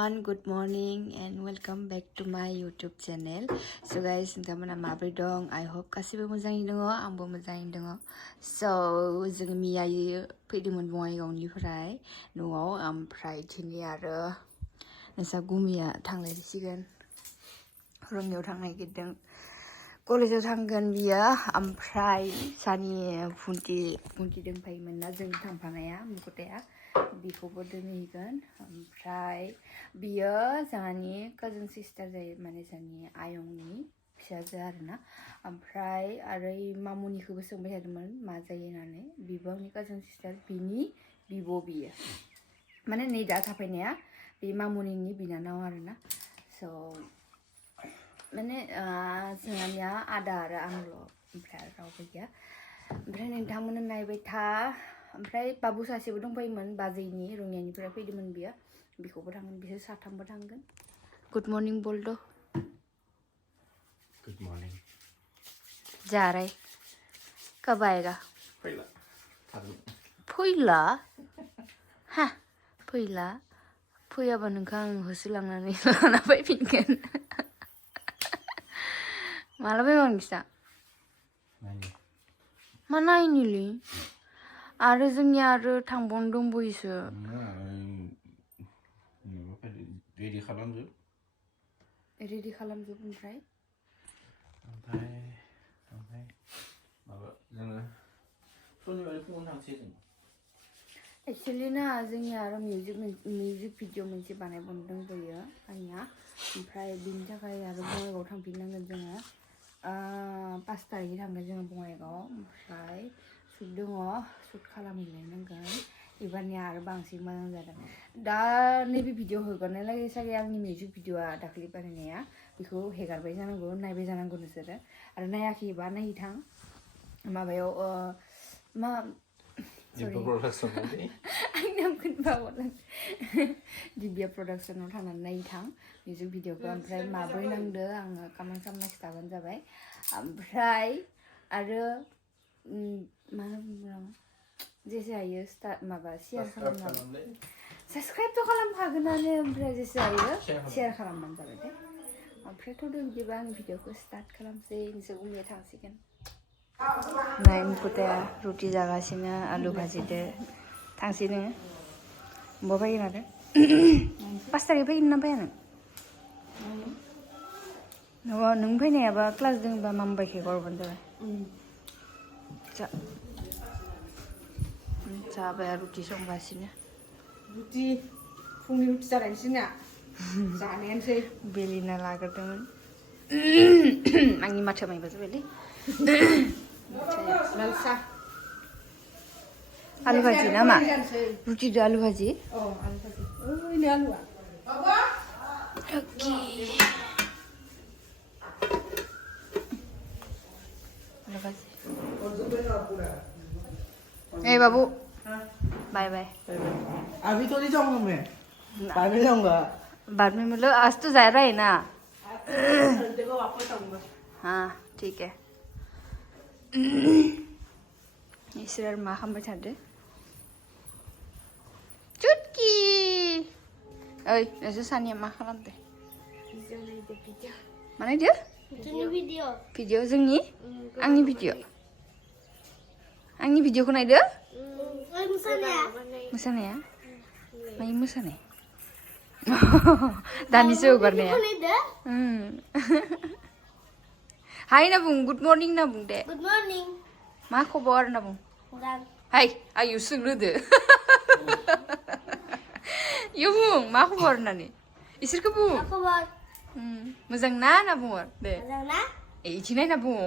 everyone, good morning and welcome back to my YouTube channel. So guys, nोंथांमोना माबोरै दं? I hope गासिबो मोजाङै दङ, आंबो मोजाङै दङ. So जों मियायो फैदोंमोन बङाइगावनिफ्राय न'आव ओमफ्राय दिनै आरो नोंसा गुमिया थांलायसिगोन. रङियाव थांनो नागिरदों. कलेजाव थांगोन बियो ओमफ्राय सानि फुन्थि दंफायोमोन ना जों थांफानाया मुकुटाया बिखौबो दोनहैगोन ओमफ्राय बियो जोंहानि काजिन सिस्टार जायो माने जोंनि आयंनि फिसाजो आरोना ओमफ्राय आरो मामुनिखौबो सोंबाय थादोंमोन मा जायो होननानै बिबो आंनि काजिन सिस्टार बिनि बिब' बियो माने नै दा थाफैनाया बे मामुनिनि बिनानाव आरोना स' माने जोंहानिया आदा आरो आंल' ओमफ्राय रावबो गैया ओमफ्राय नोंथांमोना नायबाय था ओमफ्राय बाबु सासेबो दंफैयोमोन बाजैनि रङियानिफ्राय फैदोंमोन बियो बिखौबो थांगोन बिसोर साथामबो थांगोन. गुड मर्निं बोलदो. Good morning. जा रहा है? कब आएगा? फैला हा फैला फैयाबा नोंखौ आं होसोलांनानै लाना फैफिनगोन. माला फैगोन नोंसा? मा नायनोलै? आरो जोंनिया आरो थांबावनो दंबायोसो. रेडि खालामजोब ओमफ्राय माबा जोङो सनिबार फुङाव थांसै जों. एक्चुअली ना जोंनिया आरो मिउजिक भिडिअ मोनसे बानायबावनो दंबायो आंनिया ओमफ्राय बिनि थाखाय आरो बङाइगाव थांफिननांगोन जोङो 5 तारिखै थांगोन जोङो बङाइगाव ओमफ्राय सुट दङ सुट खालामहैलायनांगोन एबारनिया आरो बांसिन मोजां जादों दा नैबे भिडिअ हगारनायलागै सागै आंनि मिउजिक भिडिअआ दाखालि बानायनाया बेखौ हेगारबाय जानांगौ नायबाय जानांगौ नोंसोरो आरो नायाखैबा नायहैथां माबायाव मा दिब्या प्रडाक्सन आंनि नामखौनो बावगारदों दिब्या प्रडाक्सनाव थांनानै नायहैथां मिउजिक भिडिअखौ ओमफ्राय माबोरै नांदो आङो कमेन्ट खालामना खिथाबानो जाबाय ओमफ्राय आरो मा बुंबाव जेसे हायो माबा शेयार खालामनानै साबस्क्राइबथ' खालामखागोनानो ओमफ्राय जेसे हायो शेयार खालामबानो जाबाय दे ओमफ्रायथ' बिदिबा आं भिडिअखौ स्टार्ट खालामसै नोंसोर गुमिया थांसिगोन. नाय मुकुटाया रुटि जागासिनो आलु भाजिदो थांसै नोङो बहा फैगोन आरो 5 तारिख फैगोन ना फैया नों नों फैनायाबा क्लास दङबा मामबाइखौ हरबानो जाबाय. जाबाय रुटि संगासिनो रुटि फुंनि रुटि जालायनोसै ना जानायानोसै बेलिना लाग्रोदोंमोन आंनि माथोआ मायबा जाबायलै लाल साह आलु भाजी ना मा रुटि दो आलु भाजी आलु भाजी ओइनै आलुआ आलु भाजी ए बाबू बाय बाय. अभी तो नहीं जाऊंगा मैं बाद में जाऊंगा. बाद में मतलब आज तो जा रहा है ना. संडे को वापस आऊंगा. हाँ ठीक है. इसोर मा खालामबाय थादो चुटकी ओइ नोंसोर सानैया मा खालामदो मा नायदो भिडिअ जोंनि आंनि भिडिअखौ नायदो मोसानाया मायो मोसानाय दानिसो हगारनाया हाय ना बुं गुड मर्निं ना बुं दे गुड मर्निं मा खबर ना बुं हाय आयु सोंग्रोदो इयो बुं मा खबर होननानै इसोरखौ बुं मोजां ना होनना बुङो दे इदि नायना बुं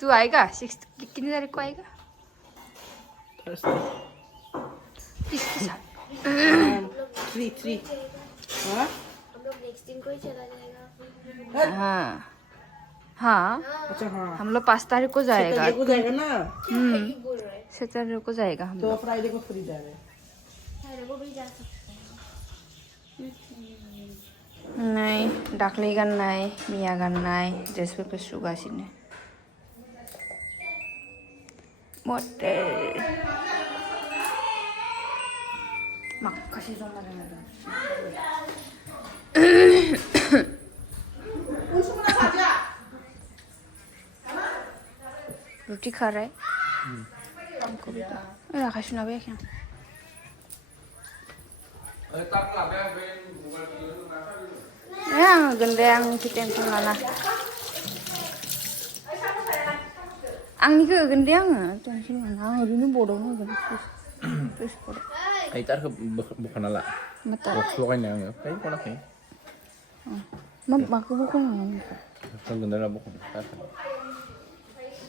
तू आएगा 6 कितनी तारीख को आएगा 3 हाँ हम लोग नेक्स्ट दिन को ही चला जाएगा. हाँ अच्छा हाँ हम लोग 5 तारीख को जाएगा. सैटरडे को जाएगा ना. सैटरडे को जाएगा हम तो लोग. फ्राइडे को फ्री जा रहे हैं. फ्राइडे को भी जा सकते हैं. नहीं दाखलै गाननाय मिया गाननाय ड्रेसफोरखौ सुगासिनो मटर माखासे जमा जाना दं रुटि खारै आखाइ सुना फैयाखै आं आं होगोन दे आं टेनसन लाना आंनिखौ होगोन दे आङो टेनसन लाना आं ओरैनो बर्डआवनो होगोन Ay, tar bukan ala. Box lo kanya nga. Ay, ko na kay. माखौ बख'नांगौ Kan ganda na bukan.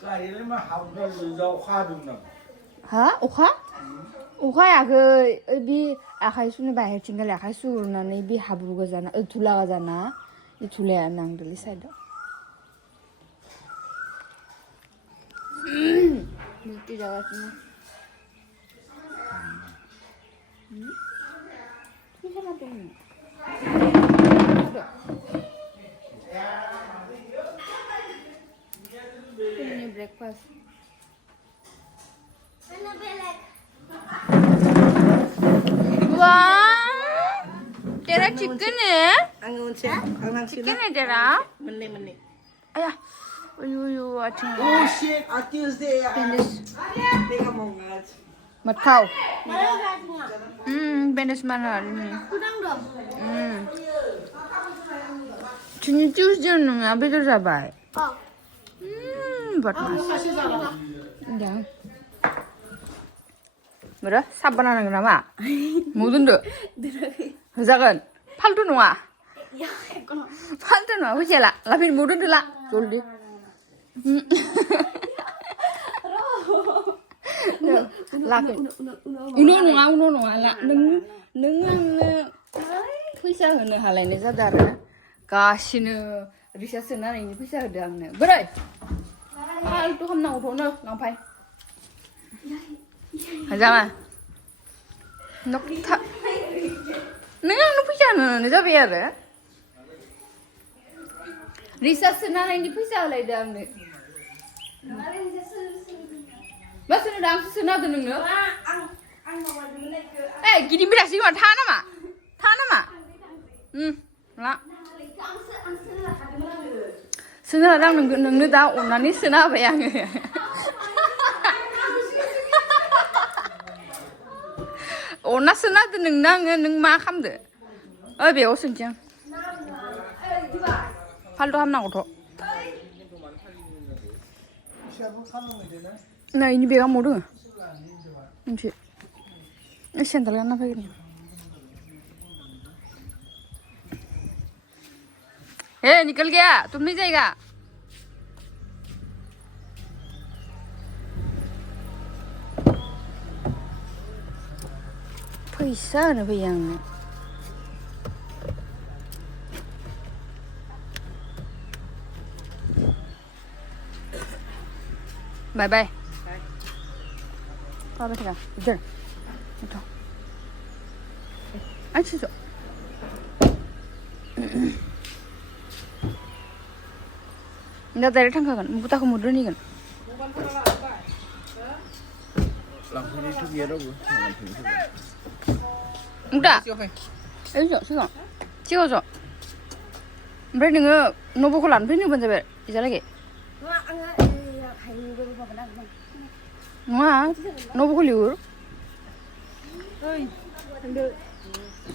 गारियालाय मा हाबनो जावखादों नामा हा अखा अखायाखै बे आखाइ सुनो बाहेरथिंगाल आखाइ सुरनानै बे हाब्रु गोजाना धुला गोजाना बे धुलाया नांदोलै साइडआव रुटि जागासिनो ini breakfast wah Tera chicken ya chicken ya Tera meneh ayah uyu acing oh shit Tuesday penis tengah mau ngas matau penis mana ini kurang dong Cini Tuesday nung apa itu sabai oh buat mas jangan Berah, sabar nang nama. Mudun deh. Jangan. Faltu nua. ya kono Faltu nua. Apa sih lah? Lapin mudun deh lah. Joldi. Lapin. Uno nua lah. Neng Puisa hene halai ni sadar na. Kasih Risa senar ini puisa ada angnya. Berai. Faltu ham nang udah ngampai. Jangan. Nok tak. Nengang nu pisa nu ni sabi ada. Risa senar ini pisa oleh dah ni. Masa ni dah senar tu nengah. Gini beras ni mana thana ma? Thana ma? Lah. Senar dah nengah dah unani senar bayang. Ona senat neng मा खामदो बेयाव सोंथिं फालतु हामनांगौथ' नै इनि बेगा मो दोङो मोनसे सेन्देल गानना फैगोन निकल गया तुम नहीं जाएगा फैसा होनो फैयो आंनो बाय बाय बाय थागा इधर उठो अच्छा जो दा डाइरेक्ट थांखागोन मुकुताखौ मुद्रनिगोन Langsung itu biar aku. Udah. Ayo siapa? Siapa? Oke nengok nobo kolan pun nyoba coba, bisa lagi. Wah, nobo koliur.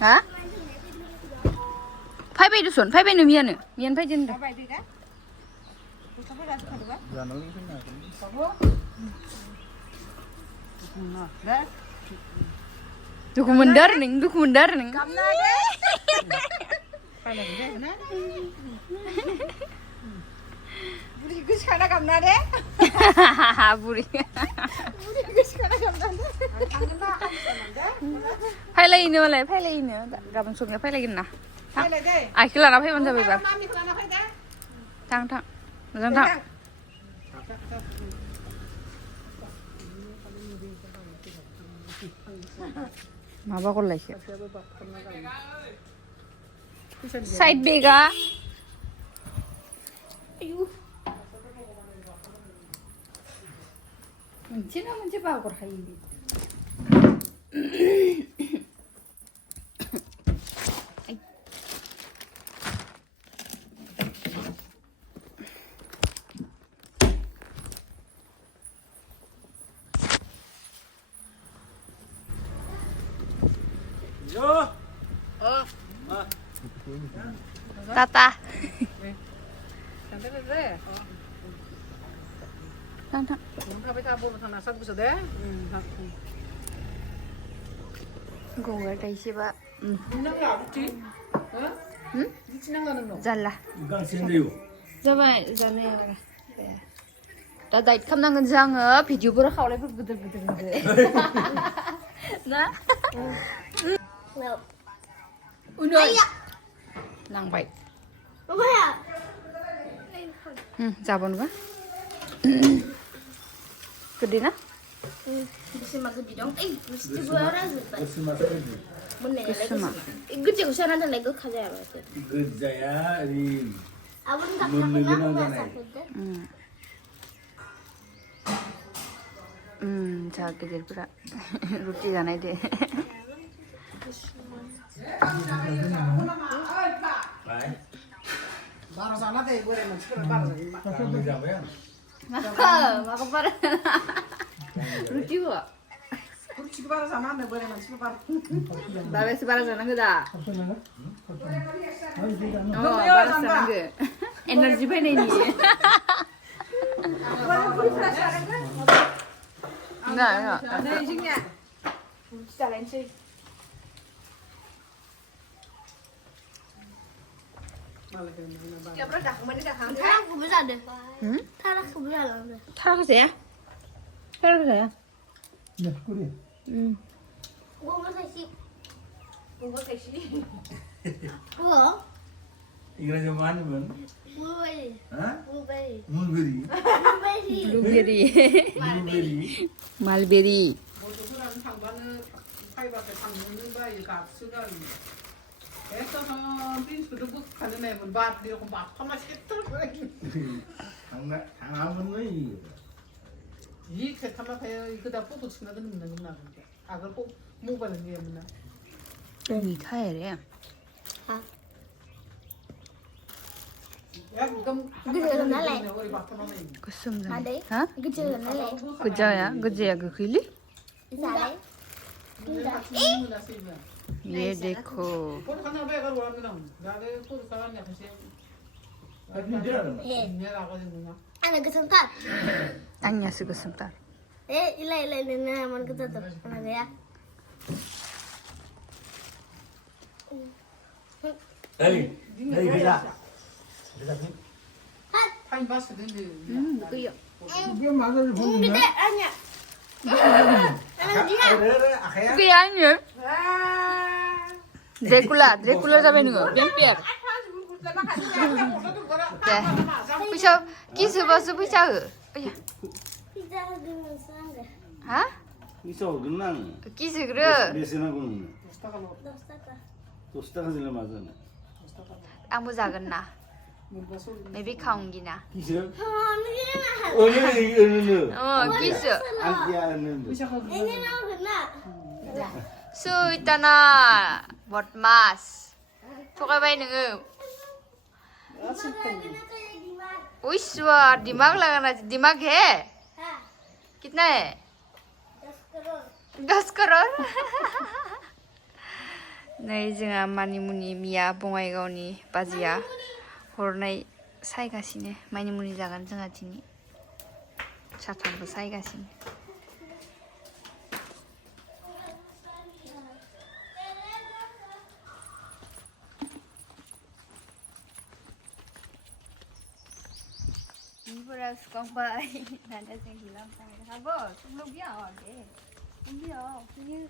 Hah? Pai pai dusun, pai pai numian pai jen. Dokumenter nih. Buri gus kana kamna deh. Buri gus kana kamna deh. Pilih ini malah, pilih ini. Gaban suaminya pilih ini nah. Akhirnya apa yang menjadi bang? Tang. Maba ko like side bega ayu mencina ba ko hayi 따따. 공을 다시봐. 잘라. 자बाय जानाया दा दाइट खालामनांगोन जों आङो भिडिअफोराव खावलायफोर गिदिर गिदिर ना उनाव नांबाय जाबावनोबा गोदै ना Bersama gede dong. Mesti gua rasa. Bersama. गोसोमा Gede gua sana dan lego kaza ya. Gejaya rin. Abun tak 자 गिदिरफोरा रुटि जानाय दे Baru sana deh, gue emang sekarang baru. Kamu siapa ya? 마가 빠르 루티 뭐 Kurus juga baru sama deh, gue emang sekarang. 나베스 빠르잖아 그다 Kamu 빠르잖아 그 에너지 배내니 나 Ada isinya. Sekalian sih. Tarak gua bisa deh. Tarak gua bisa deh. 타락하세요? 타락하세요? Ya, kuliah. Gua mau sesi. Gua sesi. Gua. Inggris mana bang? Blueberry. Hah? Blueberry. Mulberry. Blueberry. 블루베리 Blueberry. 말베리 모두랑 상관은 파이밖에 상관은 바이가 쓰가. 애써서 빈스도 그 가는 애는 밥 이렇게 막 파마시겠다. 장난은 거이. 이 개타마 가요. 이거다 포도 치나 그는 나. 아그 꼭 모바는 게 없나. 이 타이래 야, 그럼 그거 날래. 우리 밥 파마면. 그슴장 Ada. 어? Kecil kan lele. 그자야 그자야 그 길리? Bisa lele. 얘 데코 포도 하나 배가 오라면 나를 포도 가라냐 kasi. Eh, 내가 가지고 anak kesentat. 땅야 쓰고 쓴다 Ila man ketutup. Anak ya. Hey, hey bisa. 타임 봤을 텐데. 그요 그게 맞아요. Gede hanya. Akhirnya. 그게 아니에요 드래쿨라 잡아있는 거 뱀피어 네 부셔 기스 버스 부셔 Pizza dengan serangga. 하? Iso genang. 기스 그래 Biasanya gue. Dos taka. Terus tangan sila mazan. 아무 작은나 maybe 카운기나 Kisah. Oh, ini nah. Oh ini. 기스 Antia ini. Ini mau kena. 수 있잖아 못마스 토가바이는 Kena kayak gimana? 오이스와 디막 लगाना दिमाग है Hah, कितना है 10 crore. 10 crore नै जोंहा मानिमुनि मिया बङाइगावनि बाजैया हरनाय सायगासिनो मानिमुनि जागोन जोंहा दिनै साथामबो सायगासिनो 이보라 수강바이 나한테 생기랑 하고 숨록이야 네 숨이야 그냥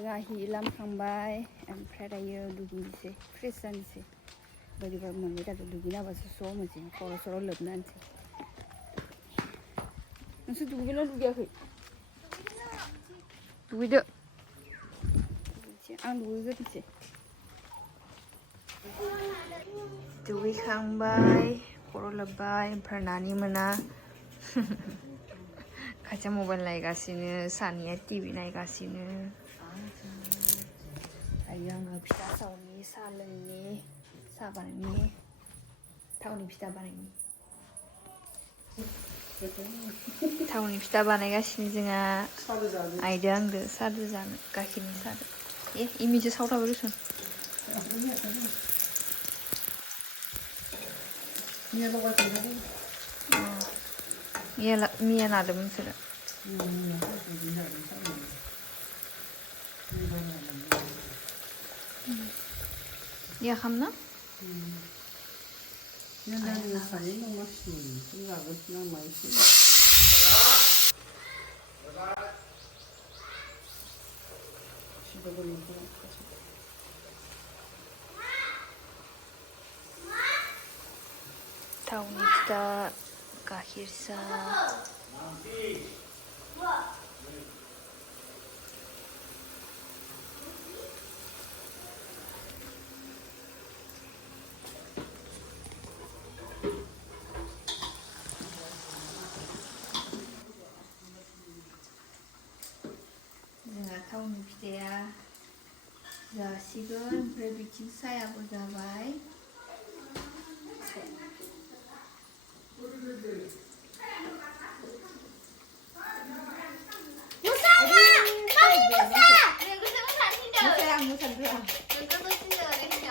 जोंहा हि लामखांबाय ओमफ्राय दायो दुगैनोसै फ्रेस जानोसै बोरैबा मोनबाय थादों दुगैनाबासो स्र' मोनसै खर' सर' लोबना होनसै नोंसोर दुगैना दुगैयाखै दुगैदो आं दुगैग्रोनोसै दुगैखांबाय खर' लोब्बाय ओमफ्राय नानि मोना खाथिया मबाइल नायगासिनो सानैया टिभि नायगासिनो दायो आङो फिथा सावनि साहा लोंनि साहा बानायनि थावनि फिथा बानायनि थावनि फिथा बानायगासिनो जोंहा आइदो आंदो सादो जानो गाइखेरनि सादो इमिसो सावथाबो रुसुन मिया नादोंमोन बिसोरो या खामना थावनि फिथा गाइखेर साहा जोंहा थावनि फिथाया जासिगोन ओमफ्राय बिथिं सायाबो जाबाय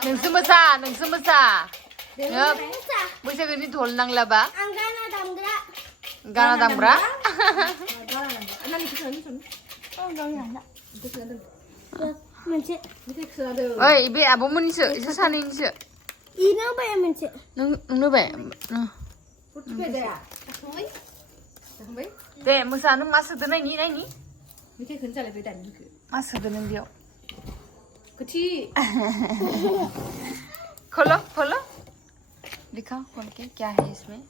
नोंसो मोसा बैसागोनि धल नांलाबा गाना दामग्रा ओइ बे आब'मोननिसो इसोर सानैनिसो इनो बाय मोनसे नोंनो बाय दे मोसानो मा सोदो नायनि मेथाइखौनो जालायबाय दानि मा सोदो नों बेयाव कथि खोलो दिखाओ खोल के क्या है इसमें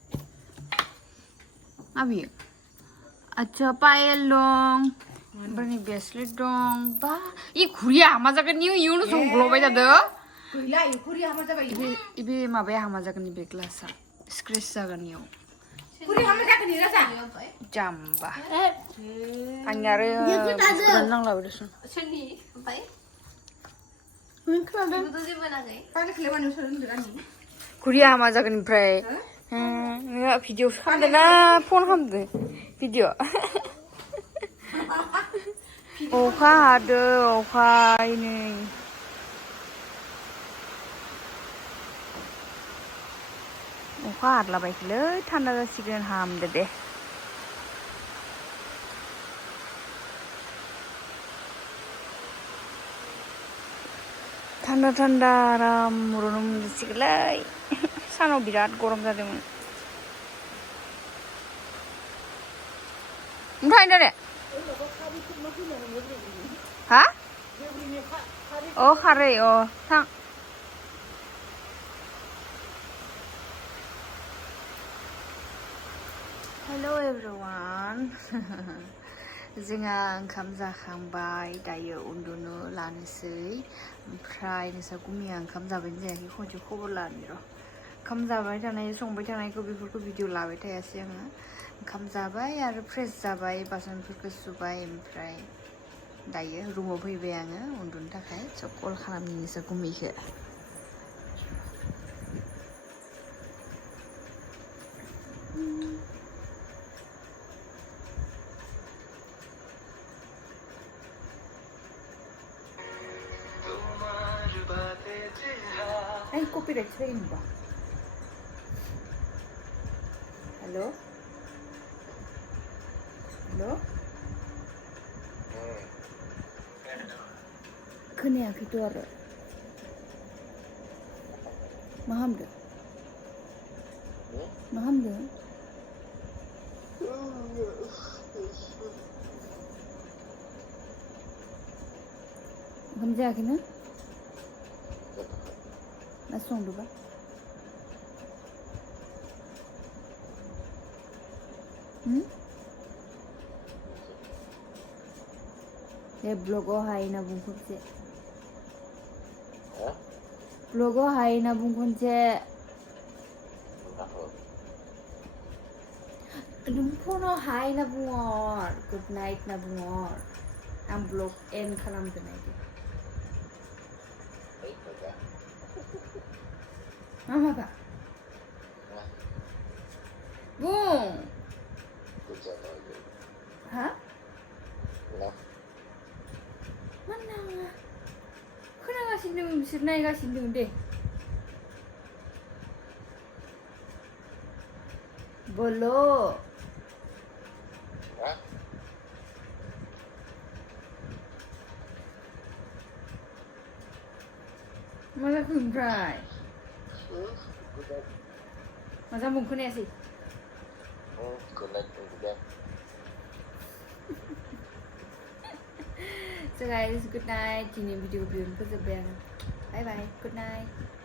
अभी अच्छा पायल दं ओमफ्राय ब्रेसलेट दं बा इ घुरिया हामा जागोन इयुन संग्लबाय थादों गैला घुरिया हामा जाबाय इबे माबाया हामा जागोन बे ग्लासा स्क्रेच जागोन इयाव घुरिया हामा जागोन राजा जाम्बा आंनि आरो नांलाबाय दसुन सोरनि ओमफ्राय नों खोनादों बेखौथ' जेबो नाङै पागल खालामनो सोलोंदों आंनि घुरिया हामा जागोन ओमफ्राय नोङो भिडिअ'सो खालामदों ना फन खालामदों भिडिअ' अखा हादो अखा नै अखा हादलाबायखोलै थान्दा जासिगोन हामदो दे थान्दा थान्दा आराम रुनो मोनसिगोनलै सानाव बिराद गरम जादोंमोन ओमफ्राय दे हा अ खारै अ थां हेल' एभ्रिवान जोंहा ओंखाम जाखांबाय दायो उन्दुनो लानोसै ओमफ्राय नोंसा गुमिया ओंखाम जाबायना जायाखै खनसे खबर लानो र' ओंखाम जाबाय थानाय संबाय थानायखौ बेफोरखौ भिडिअ लाबाय थायासै आङो ओंखाम जाबाय आरो फ्रेस जाबाय बासनफोरखौ सुबाय ओमफ्राय दायो रुमाव फैबाय आङो उन्दुनो थाखाय स' कल खालामनि नोंसा गुमिखौ Ay, copyright sa rin ba? Hello? Hello? खोनायाखै थ' आरो मा हामदों मा हामदों जायाखैनो मा संदोबा दे ब्लगाव हाय ना बुं खनसे ब्लगाव हाय ना बुं खनसे नों फनाव हाय ना बुंहर गुड नाइट ना बुंहर आं ब्लग एन्ड खालामगोन नायदो मा माबा बुं हा मा नाङा खोनागासिनो दं बिसोर नायगासिनो दं दे बोलो मा जाखो ओमफ्राय मा जामुं खोनायासै So guys, good night. Ini video belum फोजोबबाय आङो. Bye bye. Good night.